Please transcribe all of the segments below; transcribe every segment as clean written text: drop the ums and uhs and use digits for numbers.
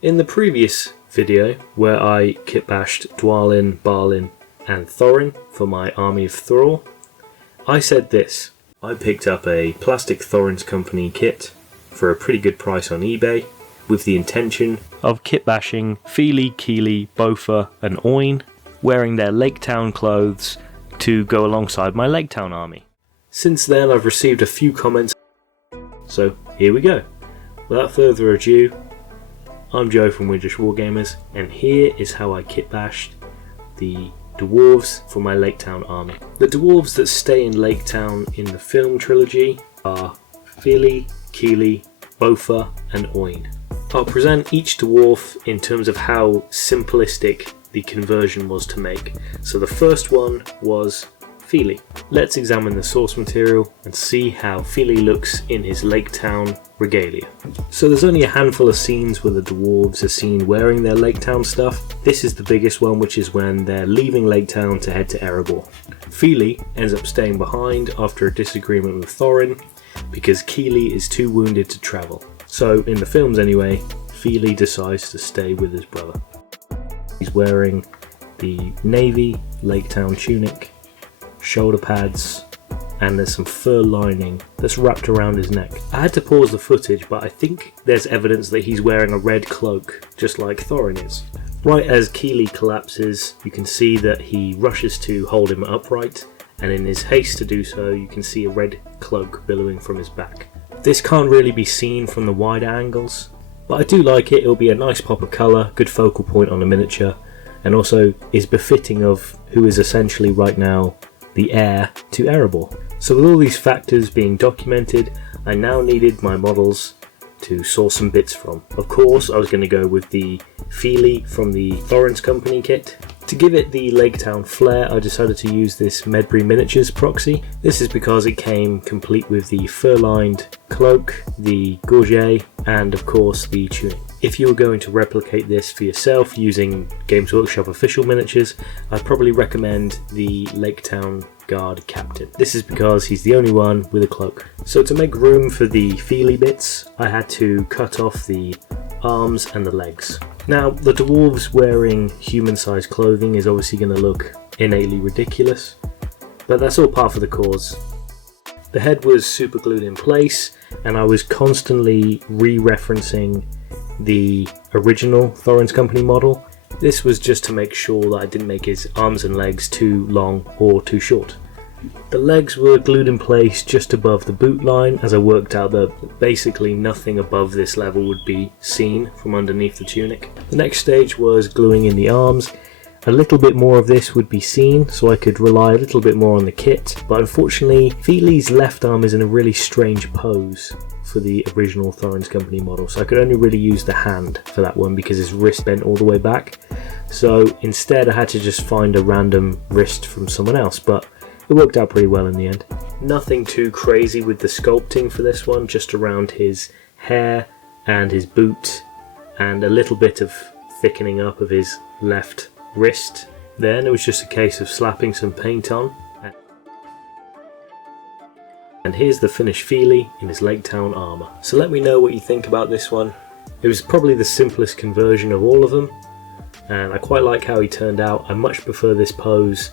In the previous video, where I kitbashed Dwalin, Balin and Thorin for my army of Thrall, I said this: I picked up a plastic Thorin's Company kit for a pretty good price on eBay, with the intention of kitbashing Fely, Keely, Bofa and Oin, wearing their Laketown clothes to go alongside my Laketown army. Since then I've received a few comments, so here we go. Without further ado, I'm Joe from Widrish Wargamers, and here is how I kitbashed the Dwarves for my Laketown army. The Dwarves that stay in Laketown in the film trilogy are Fely, Keely, Bofa and Oin. I'll present each Dwarf in terms of how simplistic the conversion was to make. So the first one was Fely. Let's examine the source material and see how Fely looks in his Laketown regalia. So there's only a handful of scenes where the Dwarves are seen wearing their Laketown stuff. This is the biggest one, which is when they're leaving Laketown to head to Erebor. Fely ends up staying behind after a disagreement with Thorin because Keely is too wounded to travel. So in the films anyway, Fely decides to stay with his brother. He's wearing the navy Laketown tunic, shoulder pads, and there's some fur lining that's wrapped around his neck. I had to pause the footage, but I think there's evidence that he's wearing a red cloak, just like Thorin is. Right as Keely collapses, you can see that he rushes to hold him upright, and in his haste to do so, you can see a red cloak billowing from his back. This can't really be seen from the wider angles, but I do like it. It'll be a nice pop of colour, good focal point on a miniature, and also is befitting of who is essentially right now the heir to Erebor. So with all these factors being documented, I now needed my models to source some bits from. Of course, I was going to go with the Fely from the Thorin's Company kit. To give it the Laketown flair, I decided to use this MESBG Miniatures proxy. This is because it came complete with the fur-lined cloak, the gorget, and of course the tunic. If you were going to replicate this for yourself using Games Workshop official miniatures, I'd probably recommend the Laketown Guard Captain. This is because he's the only one with a cloak. So to make room for the Fely bits, I had to cut off the arms and the legs. Now, the dwarves wearing human-sized clothing is obviously going to look innately ridiculous, but that's all part of the cause. The head was super glued in place, and I was constantly re-referencing the original Thorin's Company model. This was just to make sure that I didn't make his arms and legs too long or too short. The legs were glued in place just above the boot line, as I worked out that basically nothing above this level would be seen from underneath the tunic. The next stage was gluing in the arms. A little bit more of this would be seen, so I could rely a little bit more on the kit, but unfortunately Fely's left arm is in a really strange pose for the original Thorin's Company model, so I could only really use the hand for that one because his wrist bent all the way back. So instead I had to just find a random wrist from someone else, but it worked out pretty well in the end. Nothing too crazy with the sculpting for this one, just around his hair and his boot, and a little bit of thickening up of his left wrist. Then it was just a case of slapping some paint on. And here's the finished Fely in his Laketown armour. So let me know what you think about this one. It was probably the simplest conversion of all of them, and I quite like how he turned out. I much prefer this pose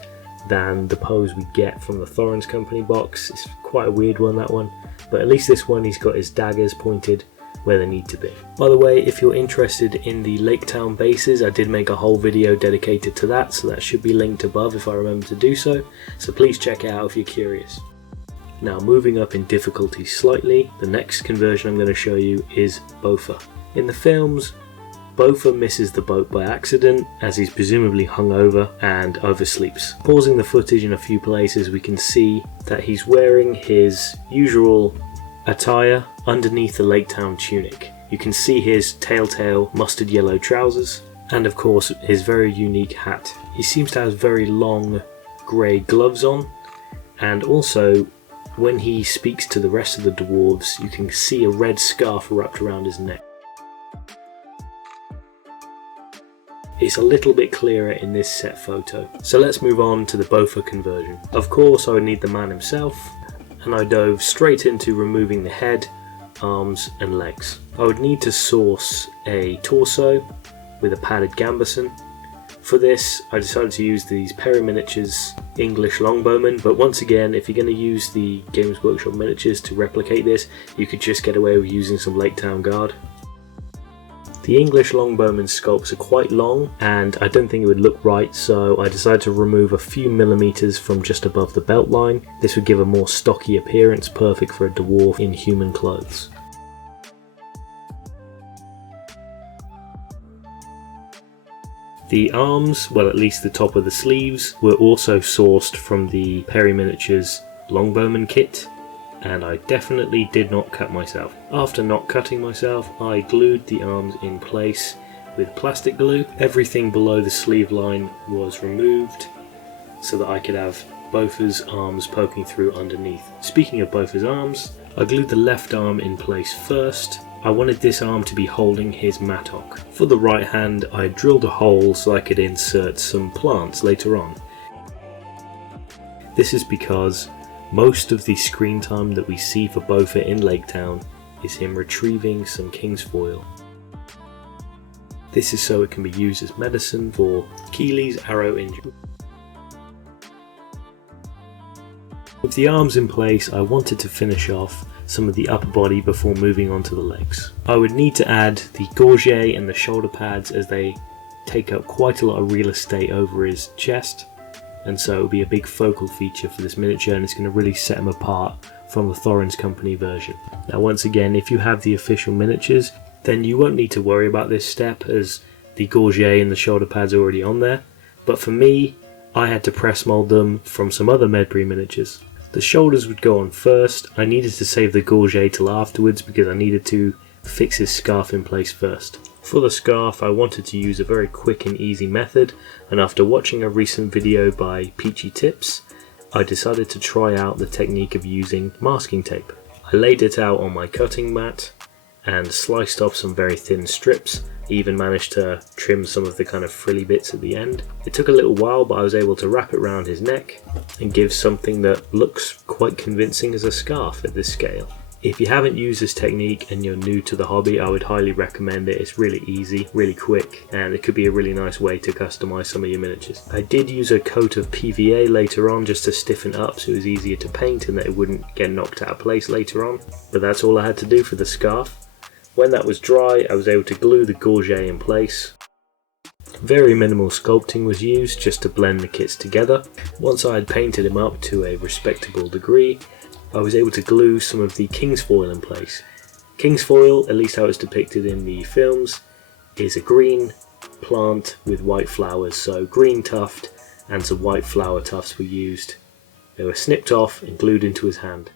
than the pose we get from the Thorin's Company box. It's quite a weird one, that one, but at least this one he's got his daggers pointed where they need to be. By the way, if you're interested in the Laketown bases, I did make a whole video dedicated to that, so that should be linked above if I remember to do so, so please check it out if you're curious. Now, moving up in difficulty slightly, the next conversion I'm going to show you is Bofa. In the films, Bofa misses the boat by accident as he's presumably hungover and oversleeps. Pausing the footage in a few places, we can see that he's wearing his usual attire underneath the Laketown tunic. You can see his telltale mustard yellow trousers and of course his very unique hat. He seems to have very long grey gloves on, and also when he speaks to the rest of the dwarves you can see a red scarf wrapped around his neck. It's a little bit clearer in this set photo. So let's move on to the Bofa conversion. Of course I would need the man himself, and I dove straight into removing the head, arms and legs. I would need to source a torso with a padded gambeson. For this, I decided to use these Perry Miniatures English Longbowmen, but once again, if you're going to use the Games Workshop miniatures to replicate this, you could just get away with using some Laketown Guard. The English Longbowman sculpts are quite long, and I don't think it would look right, so I decided to remove a few millimeters from just above the belt line. This would give a more stocky appearance, perfect for a dwarf in human clothes. The arms, well at least the top of the sleeves, were also sourced from the Perry Miniatures Longbowman kit, and I definitely did not cut myself. After not cutting myself, I glued the arms in place with plastic glue. Everything below the sleeve line was removed so that I could have Bofur's arms poking through underneath. Speaking of Bofur's arms, I glued the left arm in place first. I wanted this arm to be holding his mattock. For the right hand, I drilled a hole so I could insert some plants later on. This is because most of the screen time that we see for Bofur in Laketown is him retrieving some king's foil. This is so it can be used as medicine for Keely's arrow injury. With the arms in place, I wanted to finish off some of the upper body before moving on to the legs. I would need to add the gorget and the shoulder pads as they take up quite a lot of real estate over his chest, and so it will be a big focal feature for this miniature, and it's going to really set him apart from the Thorin's Company version. Now once again, if you have the official miniatures, then you won't need to worry about this step as the gorget and the shoulder pads are already on there, but for me, I had to press mold them from some other MESBG miniatures. The shoulders would go on first. I needed to save the gorget till afterwards because I needed to fix his scarf in place first. For the scarf, I wanted to use a very quick and easy method, and after watching a recent video by Peachy Tips, I decided to try out the technique of using masking tape. I laid it out on my cutting mat and sliced off some very thin strips. Even managed to trim some of the kind of frilly bits at the end. It took a little while, but I was able to wrap it around his neck and give something that looks quite convincing as a scarf at this scale. If you haven't used this technique and you're new to the hobby, I would highly recommend it. It's really easy, really quick, and it could be a really nice way to customize some of your miniatures. I did use a coat of PVA later on just to stiffen it up so it was easier to paint and that it wouldn't get knocked out of place later on, but that's all I had to do for the scarf. When that was dry, I was able to glue the gorget in place. Very minimal sculpting was used just to blend the kits together. Once I had painted him up to a respectable degree, I was able to glue some of the king's foil in place. King's foil, at least how it's depicted in the films, is a green plant with white flowers, so green tuft and some white flower tufts were used. They were snipped off and glued into his hand.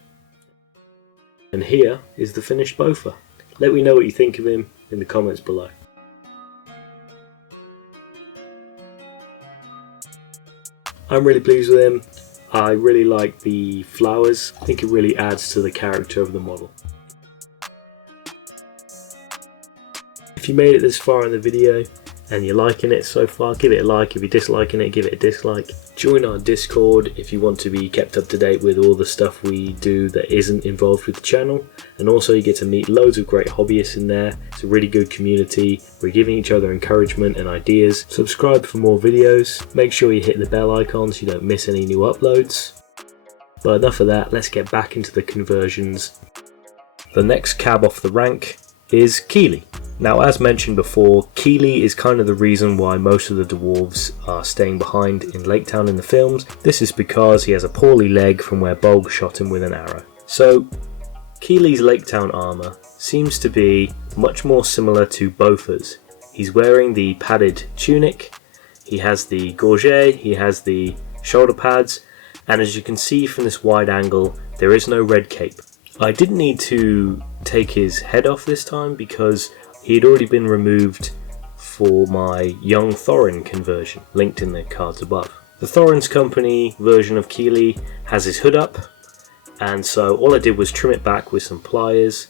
And here is the finished Bofur. Let me know what you think of him in the comments below. I'm really pleased with him. I really like the flowers. I think it really adds to the character of the model. If you made it this far in the video and you're liking it so far, give it a like. If you're disliking it, give it a dislike. Join our Discord if you want to be kept up to date with all the stuff we do that isn't involved with the channel. And also you get to meet loads of great hobbyists in there. It's a really good community. We're giving each other encouragement and ideas. Subscribe for more videos. Make sure you hit the bell icon so you don't miss any new uploads. But enough of that, let's get back into the conversions. The next cab off the rank is Keely. Now, as mentioned before, Keely is kind of the reason why most of the dwarves are staying behind in Laketown in the films. This is because he has a poorly leg from where Bolg shot him with an arrow. So, Keely's Laketown armour seems to be much more similar to Bofur's. He's wearing the padded tunic, he has the gorget, he has the shoulder pads, and as you can see from this wide angle, there is no red cape. I didn't need to take his head off this time because he had already been removed for my young Thorin conversion, linked in the cards above. The Thorin's Company version of Keely has his hood up, and so all I did was trim it back with some pliers,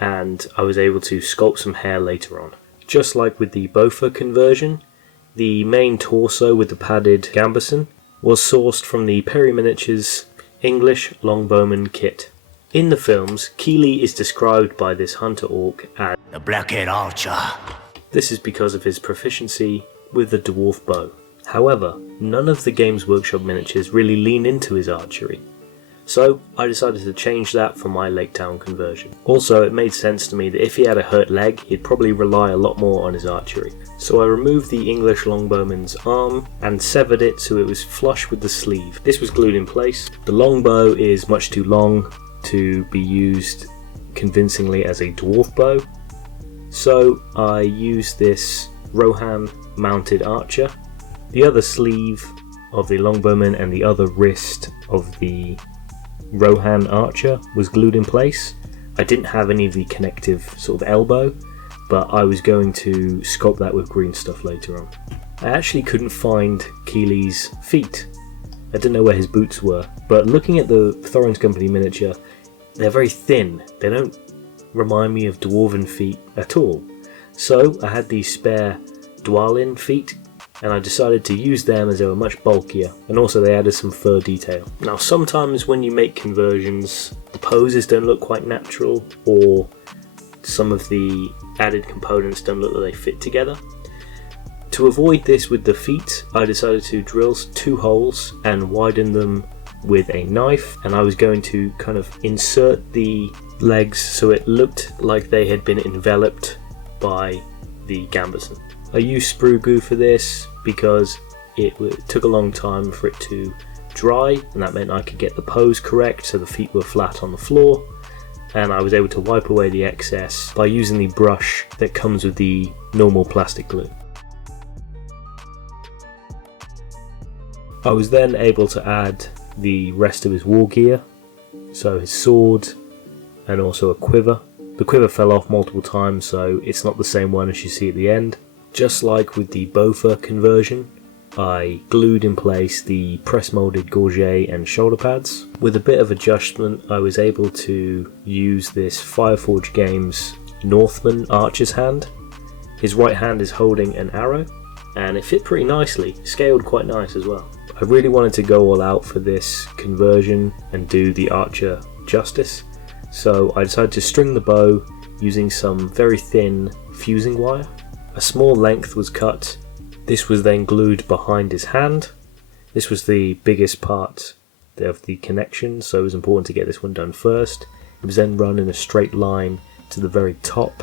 and I was able to sculpt some hair later on. Just like with the Bofur conversion, the main torso with the padded gambeson was sourced from the Perry Miniatures English Longbowman kit. In the films, Keely is described by this hunter orc as the Blackhead Archer. This is because of his proficiency with the dwarf bow. However, none of the Games Workshop miniatures really lean into his archery, so I decided to change that for my Laketown conversion. Also, it made sense to me that if he had a hurt leg, he'd probably rely a lot more on his archery. So I removed the English longbowman's arm and severed it so it was flush with the sleeve. This was glued in place. The longbow is much too long to be used convincingly as a dwarf bow, so I used this Rohan mounted archer. The other sleeve of the longbowman and the other wrist of the Rohan archer was glued in place. I didn't have any of the connective sort of elbow, but I was going to sculpt that with green stuff later on. I actually couldn't find Keely's feet. I didn't know where his boots were, but looking at the Thorin's Company miniature, they're very thin. They don't remind me of dwarven feet at all. So I had these spare Dwarlin feet, and I decided to use them as they were much bulkier, and also they added some fur detail. Now sometimes when you make conversions, the poses don't look quite natural, or some of the added components don't look like they fit together. To avoid this with the feet, I decided to drill 2 holes and widen them with a knife, and I was going to kind of insert the legs so it looked like they had been enveloped by the gambeson. I used sprue glue for this because it took a long time for it to dry, and that meant I could get the pose correct so the feet were flat on the floor, and I was able to wipe away the excess by using the brush that comes with the normal plastic glue. I was then able to add the rest of his war gear, so his sword and also a quiver. The quiver fell off multiple times, so it's not the same one as you see at the end. Just like with the Bofa conversion, I glued in place the press-molded gorget and shoulder pads. With a bit of adjustment, I was able to use this Fireforge Games Northman archer's hand. His right hand is holding an arrow, and it fit pretty nicely, scaled quite nice as well. I really wanted to go all out for this conversion and do the archer justice, so I decided to string the bow using some very thin fusing wire. A small length was cut. This was then glued behind his hand. This was the biggest part of the connection, so it was important to get this one done first. It was then run in a straight line to the very top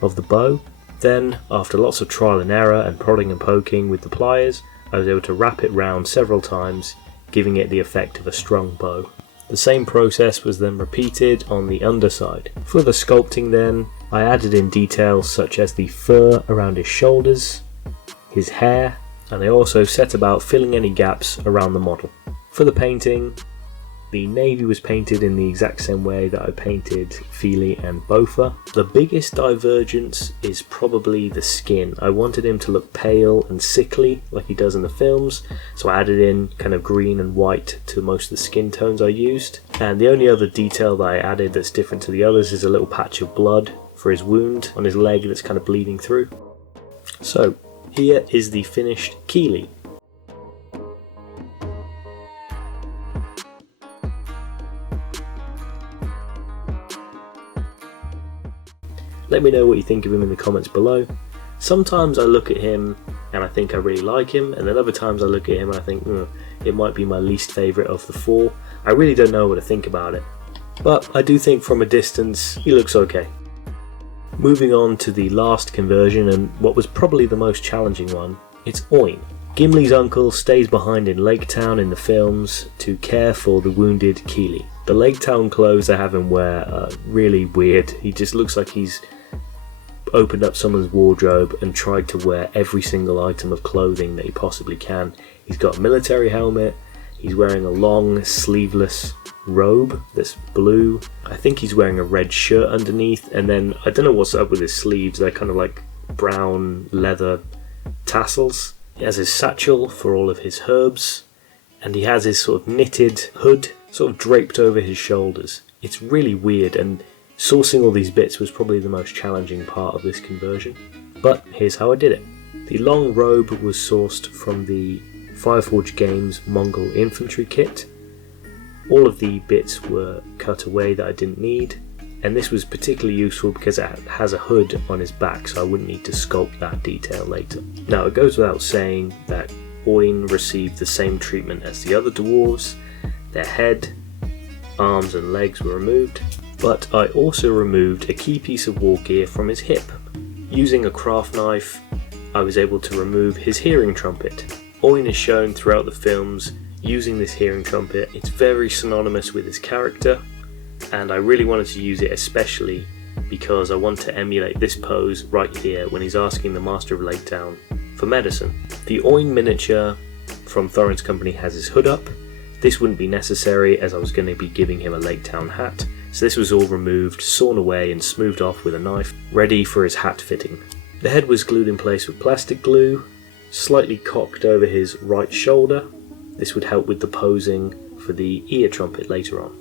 of the bow. Then, after lots of trial and error and prodding and poking with the pliers, I was able to wrap it round several times, giving it the effect of a strung bow. The same process was then repeated on the underside. For the sculpting then, I added in details such as the fur around his shoulders, his hair, and I also set about filling any gaps around the model. For the painting, the navy was painted in the exact same way that I painted Fely and Bofa. The biggest divergence is probably the skin. I wanted him to look pale and sickly like he does in the films, so I added in kind of green and white to most of the skin tones I used. And the only other detail that I added that's different to the others is a little patch of blood for his wound on his leg that's kind of bleeding through. So here is the finished Keely. Let me know what you think of him in the comments below. Sometimes I look at him and I think I really like him, and then other times I look at him and I think it might be my least favourite of the 4. I really don't know what to think about it, but I do think from a distance he looks okay. Moving on to the last conversion, and what was probably the most challenging one, it's Oin. Gimli's uncle stays behind in Laketown in the films to care for the wounded Keely. The Laketown clothes they have him wear are really weird. He just looks like he's opened up someone's wardrobe and tried to wear every single item of clothing that he possibly can. He's got a military helmet, he's wearing a long sleeveless robe that's blue. I think he's wearing a red shirt underneath, and then I don't know what's up with his sleeves, they're kind of like brown leather tassels. He has his satchel for all of his herbs, and he has his sort of knitted hood sort of draped over his shoulders. It's really weird, and sourcing all these bits was probably the most challenging part of this conversion. But here's how I did it. The long robe was sourced from the Fireforge Games Mongol Infantry kit. All of the bits were cut away that I didn't need, and this was particularly useful because it has a hood on his back, so I wouldn't need to sculpt that detail later. Now, it goes without saying that Oin received the same treatment as the other dwarves. Their head, arms and legs were removed, but I also removed a key piece of war gear from his hip. Using a craft knife, I was able to remove his hearing trumpet. Oin is shown throughout the films using this hearing trumpet. It's very synonymous with his character, and I really wanted to use it especially because I want to emulate this pose right here when he's asking the Master of Laketown for medicine. The Oin miniature from Thorin's company has his hood up. This wouldn't be necessary as I was going to be giving him a Laketown hat, so this was all removed, sawn away and smoothed off with a knife, ready for his hat fitting. The head was glued in place with plastic glue, slightly cocked over his right shoulder. This would help with the posing for the ear trumpet later on.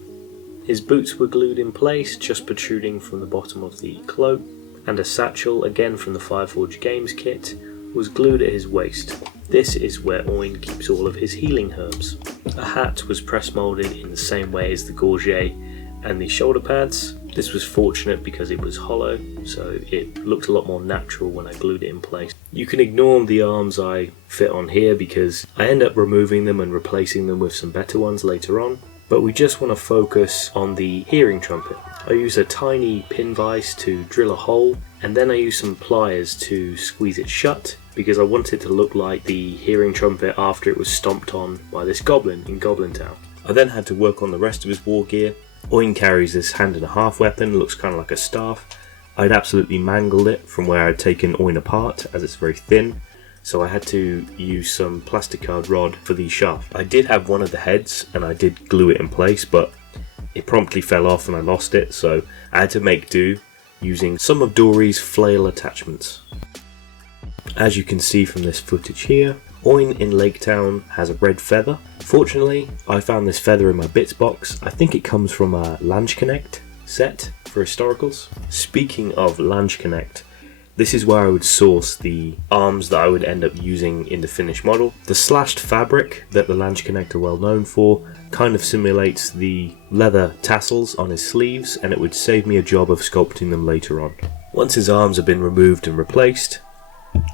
His boots were glued in place, just protruding from the bottom of the cloak, and a satchel, again from the Fireforge Games kit, was glued at his waist. This is where Oin keeps all of his healing herbs. A hat was press moulded in the same way as the gorget and the shoulder pads. This was fortunate because it was hollow, so it looked a lot more natural when I glued it in place. You can ignore the arms I fit on here because I end up removing them and replacing them with some better ones later on. But we just want to focus on the hearing trumpet. I use a tiny pin vise to drill a hole, and then I use some pliers to squeeze it shut because I want it to look like the hearing trumpet after it was stomped on by this goblin in Goblin Town. I then had to work on the rest of his war gear. Oin carries this hand-and-a-half weapon, looks kind of like a staff. I'd absolutely mangled it from where I'd taken Oin apart as it's very thin. So I had to use some plastic card rod for the shaft. I did have one of the heads and I did glue it in place, but it promptly fell off and I lost it, so I had to make do using some of Dory's flail attachments. As you can see from this footage here, Oin in Laketown has a red feather. Fortunately, I found this feather in my bits box. I think it comes from a Lange set for historicals. Speaking of Lange, this is where I would source the arms that I would end up using in the finished model. The slashed fabric that the Lange are well known for kind of simulates the leather tassels on his sleeves, and it would save me a job of sculpting them later on. Once his arms have been removed and replaced,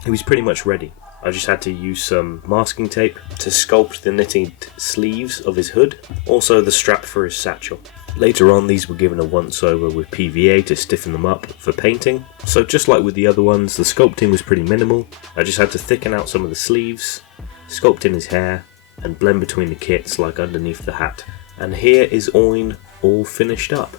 he was pretty much ready. I just had to use some masking tape to sculpt the knitted sleeves of his hood, also the strap for his satchel. Later on, these were given a once over with PVA to stiffen them up for painting. So just like with the other ones, the sculpting was pretty minimal. I just had to thicken out some of the sleeves, sculpt in his hair, and blend between the kits like underneath the hat. And here is Oin all finished up.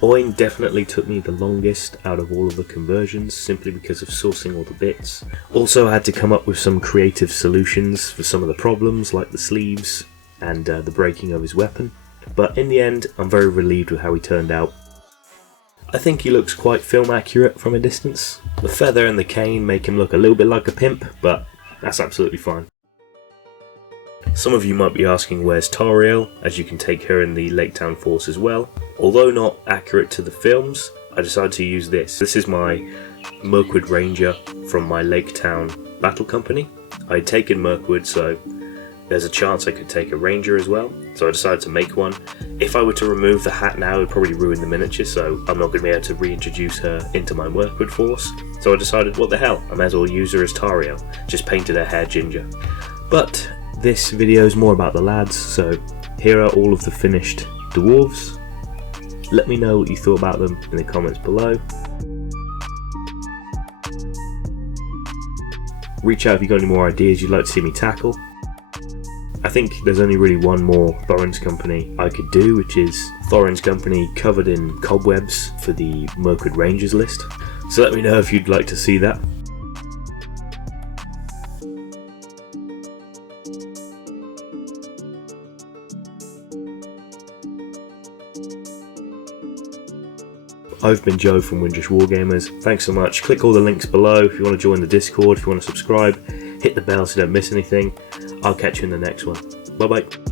Oin definitely took me the longest out of all of the conversions, simply because of sourcing all the bits. Also, I had to come up with some creative solutions for some of the problems, like the sleeves and the breaking of his weapon. But in the end, I'm very relieved with how he turned out. I think he looks quite film accurate from a distance. The feather and the cane make him look a little bit like a pimp, but that's absolutely fine. Some of you might be asking where's Toriel, as you can take her in the Laketown force as well. Although not accurate to the films, I decided to use this. This is my Mirkwood Ranger from my Laketown battle company. I had taken Mirkwood, so there's a chance I could take a Ranger as well, so I decided to make one. If I were to remove the hat now, it would probably ruin the miniature, so I'm not going to be able to reintroduce her into my Mirkwood force. So I decided, what the hell, I may as well use her as Toriel, just painted her hair ginger. But this video is more about the lads, so here are all of the finished dwarves. Let me know what you thought about them in the comments below. Reach out if you've got any more ideas you'd like to see me tackle. I think there's only really one more Thorin's company I could do, which is Thorin's company covered in cobwebs for the Mirkwood Rangers list. So let me know if you'd like to see that. I've been Joe from Windrush Wargamers. Thanks so much. Click all the links below if you want to join the Discord, if you want to subscribe. Hit the bell so you don't miss anything. I'll catch you in the next one. Bye bye.